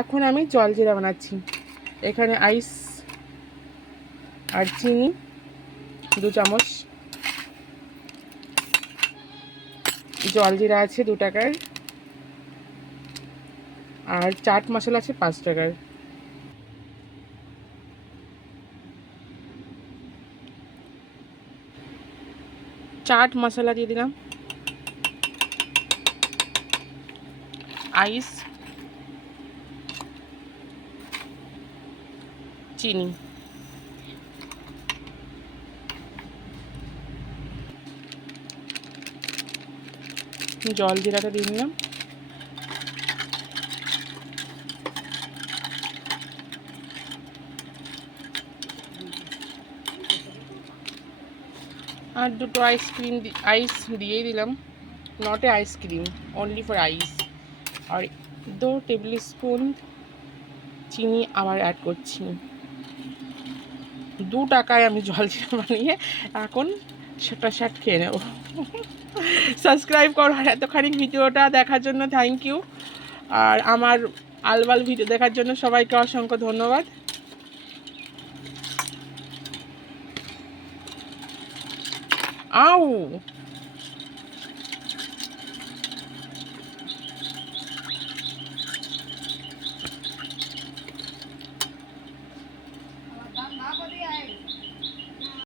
এখন আমি জল জিরা বানাচ্ছি। এখানে আইস আর চিনি, দু চামচ। জল জিরা আছে দু টাকার। আর চাট মশলা আছে পাঁচ টাকার। চাট মশলা দিয়ে দিলাম। আইস চিনি জল জিরাটা দিয়ে দিলাম আর দুটো আইসক্রিম আইস দিয়েই দিলাম। Not a ice cream only for ice আর দু টেবিল স্পুন চিনি আবার অ্যাড করছি। দু টাকায় আমি জল বানিয়ে এখন সেটা শার্ট খেয়ে নেব। সাবস্ক্রাইব করো আর এতখানি ভিডিওটা দেখার জন্য থ্যাংক ইউ আর আমার আলবাল ভিডিও দেখার জন্য সবাইকে অসংখ্য ধন্যবাদ। আউ!